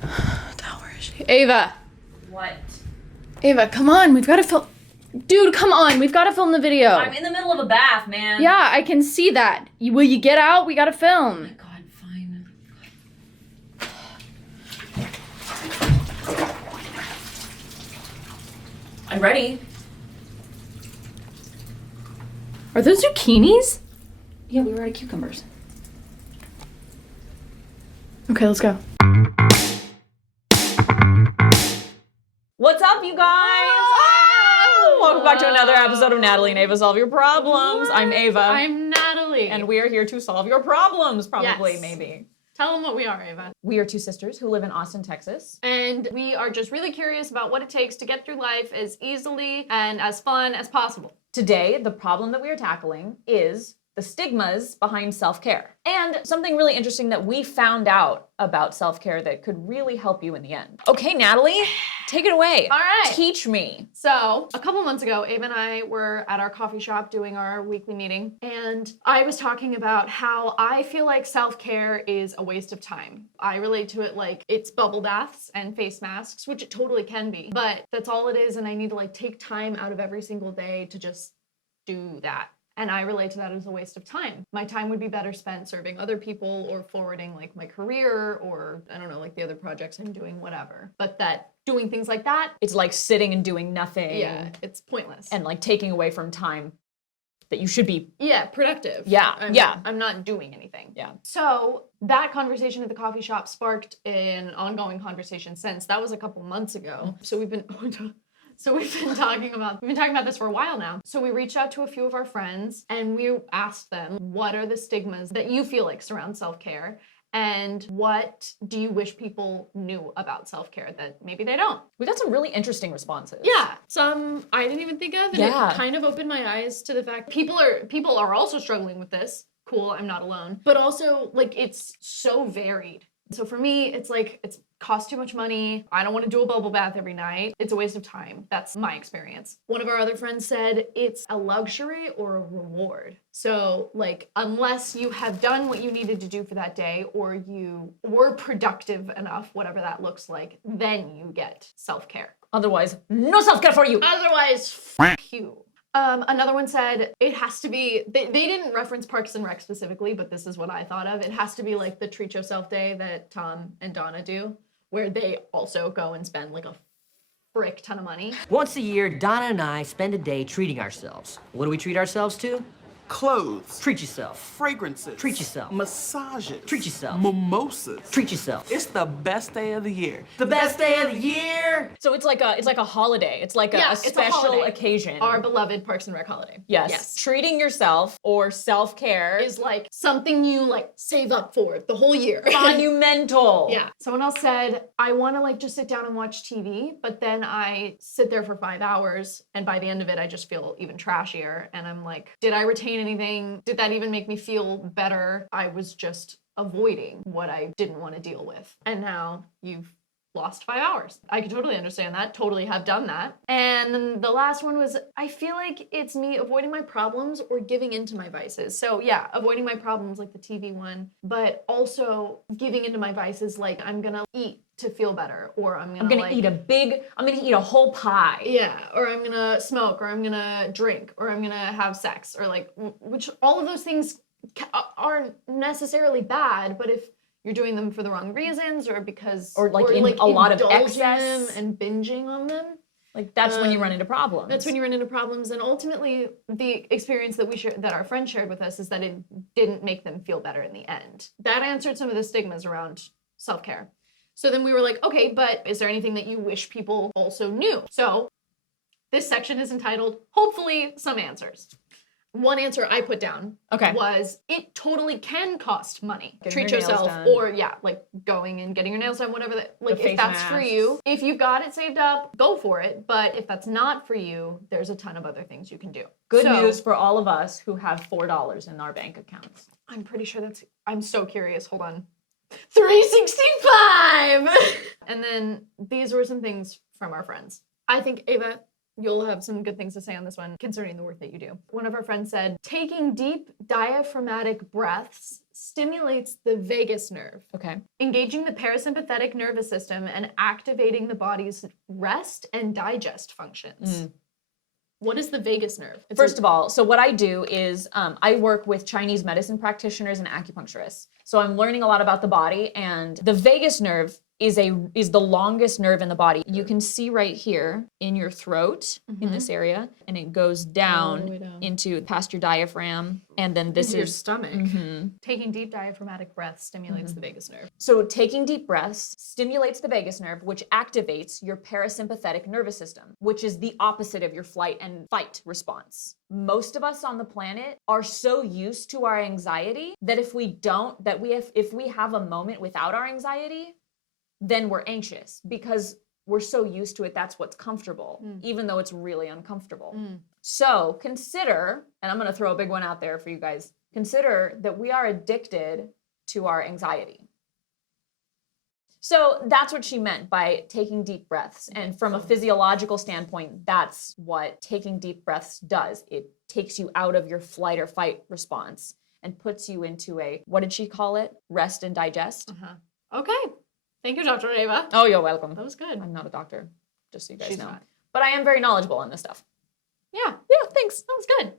Where is she? Ava. What? Ava, come on. We've got to film. Dude, come on. We've got to film the video. I'm in the middle of a bath, man. Yeah, I can see that. Will you get out? We got to film. Oh my God, fine. I'm ready. Are those zucchinis? Yeah, we were out of cucumbers. Okay, let's go. What's up, you guys? Welcome back to another episode of Natalie and Ava Solve Your Problems. I'm Ava. I'm Natalie. And we are here to solve your problems, probably, Yes. maybe. Tell them what we are, Ava. We are two sisters who live in Austin, Texas. And we are just really curious about what it takes to get through life as easily and as fun as possible. Today, the problem that we are tackling is the stigmas behind self-care. And something really interesting that we found out about self-care that could really help you in the end. Okay, Natalie, take it away. All right. Teach me. So, a couple months ago, Ava and I were at our coffee shop doing our weekly meeting, and I was talking about how I feel like self-care is a waste of time. I relate to it like it's bubble baths and face masks, which it totally can be, but that's all it is, and I need to like take time out of every single day to just do that. And I relate to that as a waste of time. My time would be better spent serving other people or forwarding like my career or I don't know, like the other projects I'm doing, whatever. But that doing things like that, It's like sitting and doing nothing. yeah, it's pointless. And like taking away from time that you should be. yeah, productive. Yeah, yeah. I'm not doing anything. Yeah. So that conversation at the coffee shop sparked an ongoing conversation since. That was a couple months ago. So we've been talking about this for a while now. So we reached out to a few of our friends and we asked them, what are the stigmas that you feel like surround self-care? And what do you wish people knew about self-care that maybe they don't? We got some really interesting responses. Yeah, some I didn't even think of, and Yeah. it kind of opened my eyes to the fact people are also struggling with this. Cool, I'm not alone. But also, like, it's so varied. So for me, it's like, it's cost too much money. I don't want to do a bubble bath every night. It's a waste of time. That's my experience. One of our other friends said it's a luxury or a reward. So like, unless you have done what you needed to do for that day or you were productive enough, whatever that looks like, then you get self-care. Otherwise, no self-care for you. Otherwise, f*** you. Another one said it has to be, they didn't reference Parks and Rec specifically, but this is what I thought of. It has to be like the Treat Yourself Day that Tom and Donna do, where they also go and spend like a frick ton of money. Once a year, Donna and I spend a day treating ourselves. What do we treat ourselves to? Clothes, Treat yourself. fragrances, Treat yourself. massages, Treat yourself. mimosas. Treat yourself. It's the best day of the year. The best day of the year! So it's like a holiday. It's like Yeah, a it's a special holiday. occasion. Our beloved Parks and Rec holiday. Yes. Treating yourself or self-care Is like something you like save up for the whole year. monumental. Yeah. Someone else said, I want to like just sit down and watch TV, but then I sit there for 5 hours and by the end of it, I just feel even trashier. And I'm like, did I retain anything? Did that even make me feel better? I was just avoiding what I didn't want to deal with. And now you've lost 5 hours. I can totally understand that, totally have done that. And then the last one was, I feel like it's me avoiding my problems or giving into my vices. So yeah, avoiding my problems like the TV one, but also giving into my vices like I'm gonna eat to feel better, or I'm gonna like, eat a whole pie. yeah, or I'm gonna smoke, or I'm gonna drink, or I'm gonna have sex, or like, which all of those things aren't necessarily bad, but if you're doing them for the wrong reasons, or because Or, like, in a lot of indulging excess. them and binging on them, Like that's when you run into problems. that's when you run into problems. And ultimately, the experience that our friend shared with us is that it didn't make them feel better in the end. That answered some of the stigmas around self-care. So then we were like, okay, but is there anything that you wish people also knew? So this section is entitled, hopefully some answers. One answer I put down was it totally can cost money. Getting Treat your nails yourself, done. or yeah, like going and getting your nails done, whatever that, like if face that's for masks. you. If you've got it saved up, go for it. But if that's not for you, there's a ton of other things you can do. Good So, news for all of us who have $4 in our bank accounts. I'm pretty sure I'm so curious. Hold on. 365! And then these were some things from our friends. I think, Ava, you'll have some good things to say on this one concerning the work that you do. One of our friends said, taking deep diaphragmatic breaths stimulates the vagus nerve, Okay. engaging the parasympathetic nervous system and activating the body's rest and digest functions. What is the vagus nerve? First of all, so what I do is I work with Chinese medicine practitioners and acupuncturists. So I'm learning a lot about the body, and the vagus nerve is the longest nerve in the body. You can see right here in your throat, in this area, and it goes down, into past your diaphragm, and then this your is stomach. Taking deep diaphragmatic breaths stimulates the vagus nerve. So taking deep breaths stimulates the vagus nerve, which activates your parasympathetic nervous system, which is the opposite of your flight and fight response. Most of us on the planet are so used to our anxiety that if we have a moment without our anxiety, then we're anxious because we're so used to it. That's what's comfortable, even though it's really uncomfortable. So consider, and I'm going to throw a big one out there for you guys, consider that we are addicted to our anxiety. So that's what she meant by taking deep breaths. And from a physiological standpoint, that's what taking deep breaths does. It takes you out of your flight or fight response and puts you into a, what did she call it? Rest and digest. Okay. Thank you, Dr. Ava. Oh, you're welcome. That was good. I'm not a doctor, just so you guys She's know. not. But I am very knowledgeable on this stuff. Yeah, Yeah, thanks. that was good.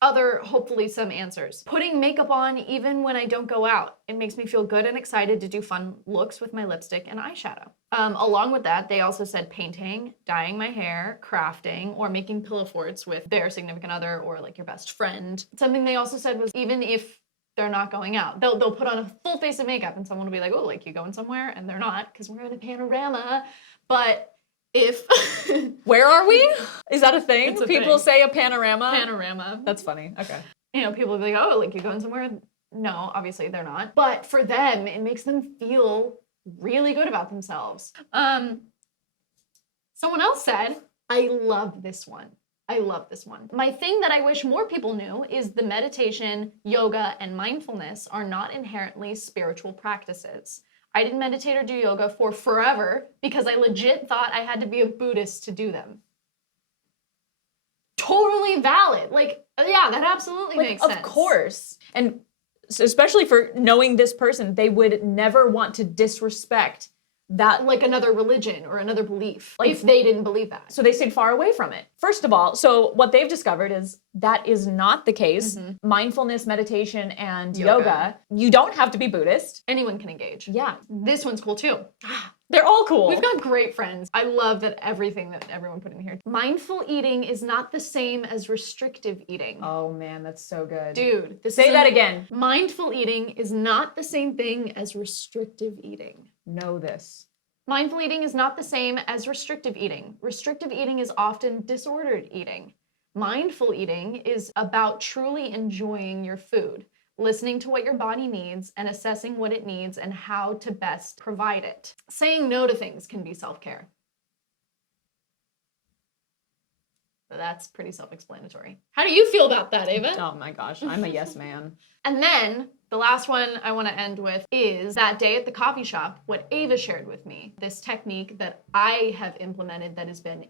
Other, hopefully, some answers. Putting makeup on even when I don't go out. It makes me feel good and excited to do fun looks with my lipstick and eyeshadow. Along with that, they also said painting, dyeing my hair, crafting, or making pillow forts with their significant other or like your best friend. Something they also said was even if they're not going out, they'll put on a full face of makeup and someone will be like, oh, like you going somewhere? And they're not because we're in a panorama. But if Where are we? Is that a thing? It's a People thing. say a panorama? panorama, That's funny. Okay. you know, people will be like, oh, like you going somewhere? No, obviously they're not. But for them, it makes them feel really good about themselves. Someone else said, I love this one. I love this one. My thing that I wish more people knew is the meditation, yoga, and mindfulness are not inherently spiritual practices. I didn't meditate or do yoga for forever because I legit thought I had to be a Buddhist to do them. Totally valid. Like, yeah, that absolutely makes sense. Of course. And especially for knowing this person, they would never want to disrespect that. Like another religion or another belief, like if they didn't believe that. So they stayed far away from it. First of all, so what they've discovered is that is not the case. Mindfulness, meditation, and yoga, you don't have to be Buddhist. Anyone can engage. Yeah. This one's cool too. They're all cool. We've got great friends. I love that everything that everyone put in here. Mindful eating is not the same as restrictive eating. Oh man, that's so good. Dude, Say that again. Mindful eating is not the same thing as restrictive eating. Know this. Mindful eating is not the same as restrictive eating. Restrictive eating is often disordered eating. Mindful eating is about truly enjoying your food, listening to what your body needs and assessing what it needs and how to best provide it. Saying no to things can be self-care. That's pretty self-explanatory. How do you feel about that, Ava? Oh my gosh, I'm a yes man. And then the last one I want to end with is that day at the coffee shop, what Ava shared with me, this technique that I have implemented that has been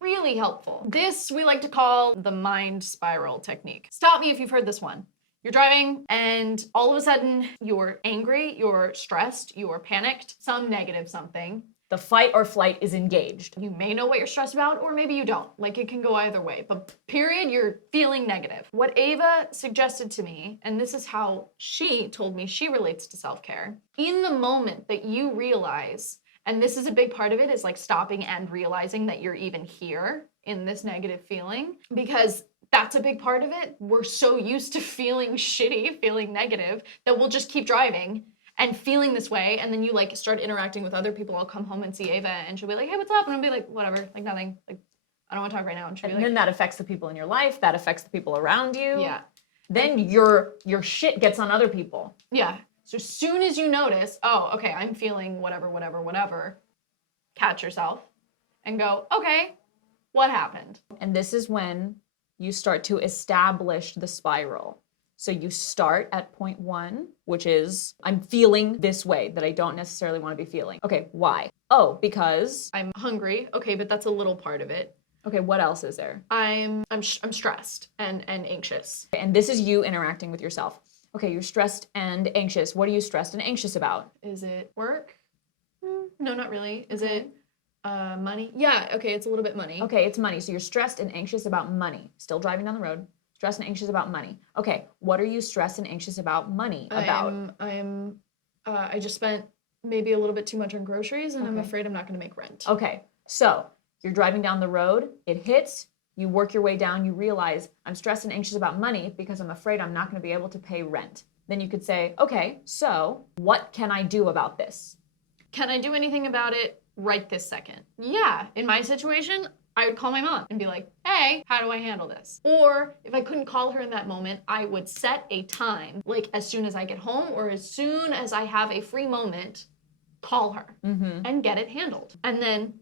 really helpful. This we like to call the mind spiral technique. Stop me if you've heard this one. You're driving and all of a sudden you're angry, you're stressed, you're panicked, some negative something. The fight or flight is engaged. You may know what you're stressed about, or maybe you don't. Like, it can go either way. But period, you're feeling negative. What Ava suggested to me, and this is how she told me she relates to self-care, in the moment that you realize, and this is a big part of it, is like stopping and realizing that you're even here in this negative feeling, because that's a big part of it. We're so used to feeling shitty, feeling negative, that we'll just keep driving and feeling this way, and then you like start interacting with other people. I'll come home and see Ava, and she'll be like, hey, what's up? And I'll be like, whatever, like nothing. Like, I don't want to talk right now. And she'll be And like, then that affects the people in your life, that affects the people around you. yeah. Then your shit gets on other people. Yeah. So as soon as you notice, oh, okay, I'm feeling whatever, catch yourself and go, okay, what happened? And this is when you start to establish the spiral. So you start at point 1, which is, I'm feeling this way that I don't necessarily want to be feeling. Okay, why? Oh, because I'm hungry. Okay, but that's a little part of it. Okay, what else is there? I'm stressed and anxious. And this is you interacting with yourself. Okay, you're stressed and anxious. What are you stressed and anxious about? Is it work? No, not really. Is it money? Yeah, okay, it's a little bit money. Okay, it's money. So you're stressed and anxious about money. Still driving down the road. Stressed and anxious about money. Okay, what are you stressed and anxious about money about? I just spent maybe a little bit too much on groceries, and I'm Okay. afraid I'm not going to make rent. Okay, so you're driving down the road, it hits, you work your way down, you realize I'm stressed and anxious about money because I'm afraid I'm not going to be able to pay rent. Then you could say, okay, so what can I do about this? Can I do anything about it right this second? Yeah, in my situation, I would call my mom and be like, hey, how do I handle this? Or if I couldn't call her in that moment, I would set a time, like as soon as I get home or as soon as I have a free moment, call her and get it handled. And then,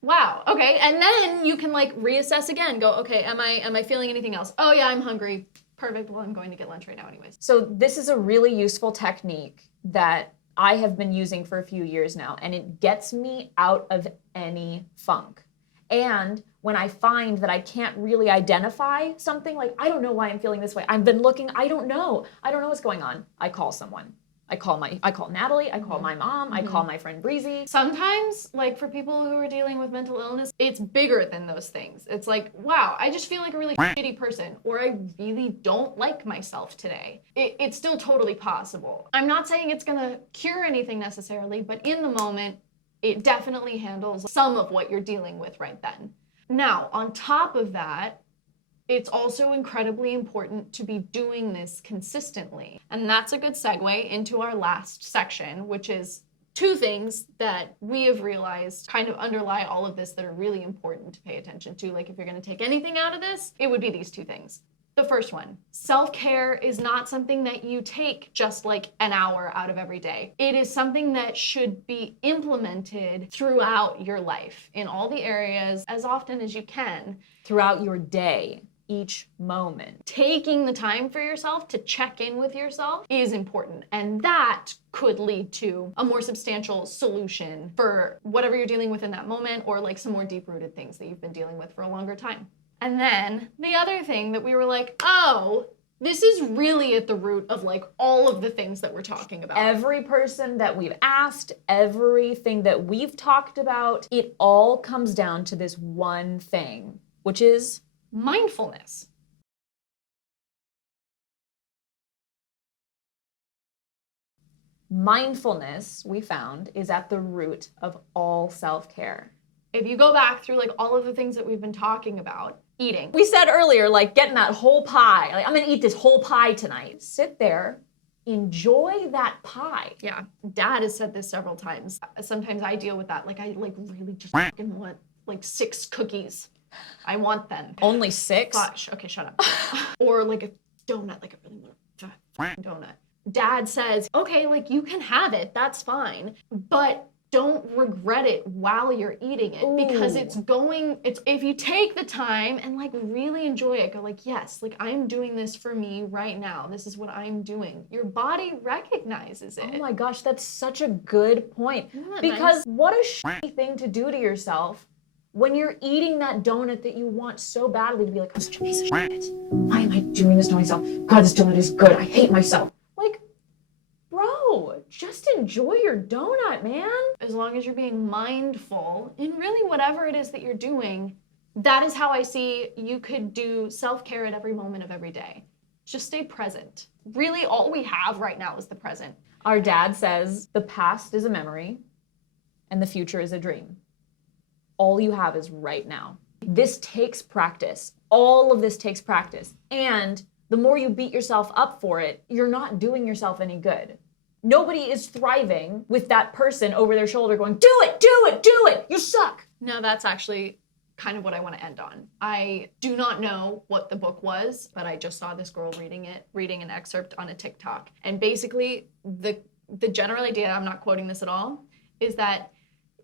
wow, okay. And then you can like reassess again, go, okay, am I feeling anything else? Oh yeah, I'm hungry. Perfect, well, I'm going to get lunch right now anyways. So this is a really useful technique that I have been using for a few years now, and it gets me out of any funk. And when I find that I can't really identify something, like, I don't know why I'm feeling this way. I've been looking, I don't know what's going on. I call someone. I call Natalie, I call my mom, I call my friend Breezy. Sometimes, like for people who are dealing with mental illness, it's bigger than those things. It's like, wow, I just feel like a really shitty person, or I really don't like myself today. It's still totally possible. I'm not saying it's gonna cure anything necessarily, but in the moment, it definitely handles some of what you're dealing with right then. Now, on top of that, it's also incredibly important to be doing this consistently. And that's a good segue into our last section, which is two things that we have realized kind of underlie all of this that are really important to pay attention to. Like if you're going to take anything out of this, it would be these two things. The first one, self-care is not something that you take just like an hour out of every day. It is something that should be implemented throughout your life in all the areas as often as you can. Throughout your day, each moment. Taking the time for yourself to check in with yourself is important. And that could lead to a more substantial solution for whatever you're dealing with in that moment, or like some more deep-rooted things that you've been dealing with for a longer time. And then the other thing that we were like, oh, this is really at the root of like all of the things that we're talking about. Every person that we've asked, everything that we've talked about, it all comes down to this one thing, which is mindfulness. Mindfulness, we found, is at the root of all self-care. If you go back through like all of the things that we've been talking about, eating. We said earlier, like getting that whole pie. Like, I'm gonna eat this whole pie tonight. Sit there, enjoy that pie. Yeah, Dad has said this several times. Sometimes I deal with that. Like I like really just fucking want like 6 cookies. I want them. Only 6? Gosh, okay, shut up. Or like a donut, like I really want a donut. Dad says, okay, like you can have it, that's fine, but don't regret it while you're eating it. Because it's if you take the time and like really enjoy it, go like, yes, like I'm doing this for me right now. This is what I'm doing. Your body recognizes it. Oh my gosh, that's such a good point. Because what a shitty thing to do to yourself when you're eating that donut that you want so badly to be like, I'm such a piece of shit. Why am I doing this to myself? God, this donut is good. I hate myself. Like, bro, just enjoy your donut, man. As long as you're being mindful in really whatever it is that you're doing, that is how I see you could do self-care at every moment of every day. Just stay present. Really, all we have right now is the present. Our dad says the past is a memory and the future is a dream. All you have is right now. This takes practice. All of this takes practice. And the more you beat yourself up for it, you're not doing yourself any good. Nobody is thriving with that person over their shoulder going, do it, do it, do it, you suck. No, that's actually kind of what I want to end on. I do not know what the book was, but I just saw this girl reading an excerpt on a TikTok. And basically the general idea, I'm not quoting this at all, is that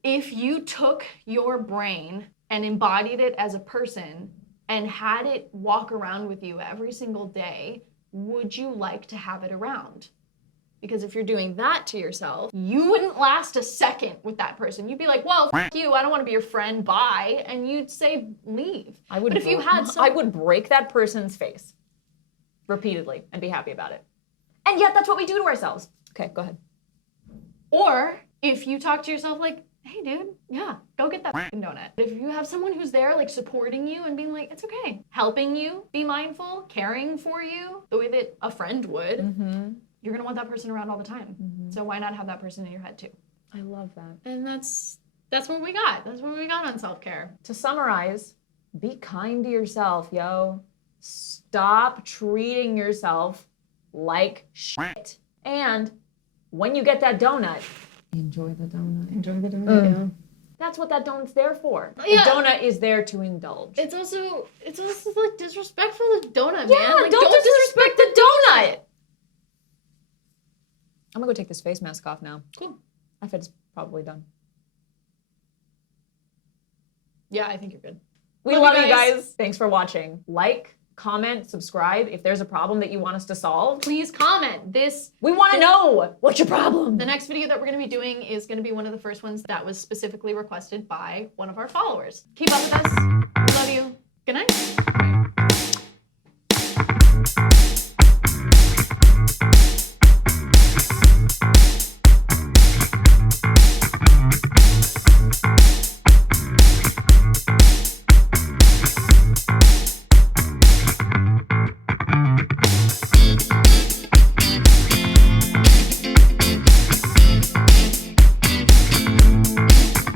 if you took your brain and embodied it as a person and had it walk around with you every single day, would you like to have it around? Because if you're doing that to yourself, you wouldn't last a second with that person. You'd be like, well, f you, I don't want to be your friend, bye. And you'd say, leave. But if you had I would break that person's face repeatedly and be happy about it. And yet that's what we do to ourselves. Okay, go ahead. Or if you talk to yourself like, hey dude, yeah, go get that f***ing donut. If you have someone who's there like supporting you and being like, it's okay, helping you be mindful, caring for you the way that a friend would, you're gonna want that person around all the time. So why not have that person in your head too? I love that. And that's what we got. That's what we got on self-care. To summarize, be kind to yourself, yo. Stop treating yourself like shit. And when you get that donut, enjoy the donut. Enjoy the donut, yeah. That's what that donut's there for. Yeah. The donut is there to indulge. It's also like disrespectful to the donut, Yeah, man. Like, don't disrespect the donut. I'm gonna go take this face mask off now. Cool. I think it's probably done. Yeah, I think you're good. We love you guys. Thanks for watching. Like, comment, subscribe. If there's a problem that you want us to solve, Please comment. we want to know what's your problem. The next video that we're going to be doing is going to be one of the first ones that was specifically requested by one of our followers. Keep up with us. We love you. Good night.